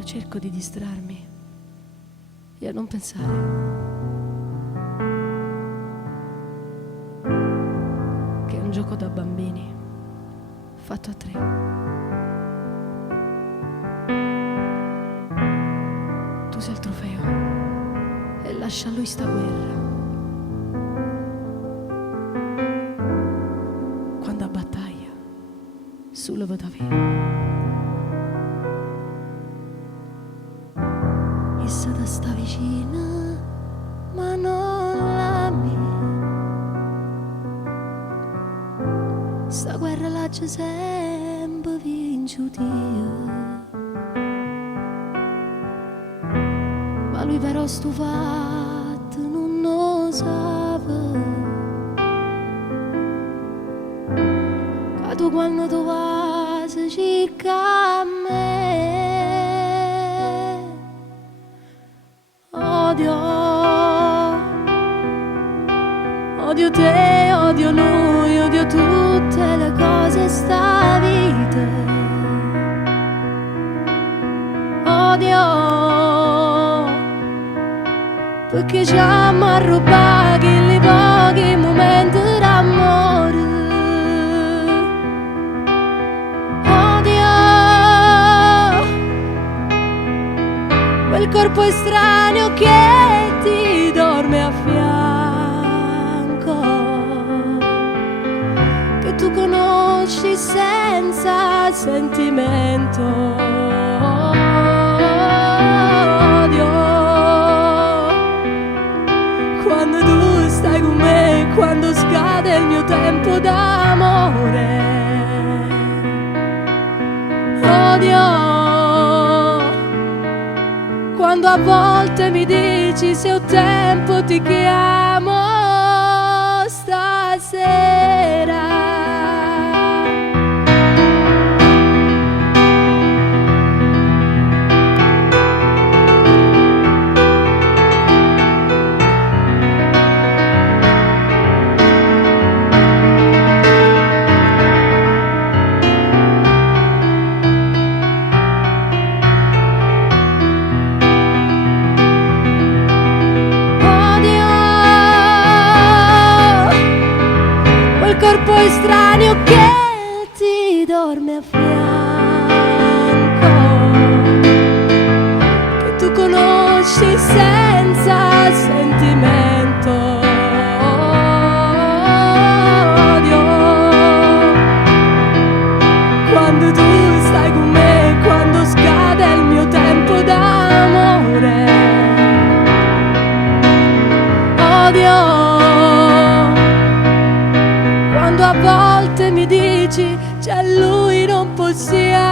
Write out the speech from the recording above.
io cerco di distrarmi e a non pensare. Che è un gioco da bambini fatto a tre. Tu sei il trofeo e lascia a lui sta guerra. Quando a battaglia solo vado a vedere. Essa da sta vicina ma non la mi. Sta guerra la c'è sempre vinciuta, ma lui però sto fatto non lo sa. Che tu quando tu vai circa a me, odio te, odio lui, odio tutte le cose sta vita. Odio perché ci ha rubato i pochi momenti d'amore. Odio quel corpo estraneo che ti dorme a fianco, che tu conosci senza sentimento. Quando tu stai con me, quando scade il mio tempo d'amore. Odio quando a volte mi dici se ho tempo ti chiamo stasera. Corpo estraneo che ti dorme a fianco, che tu conosci senza sentimento. Odio quando tu stai con me, quando scade il mio tempo d'amore. Odio quando a volte mi dici c'è lui non possiamo.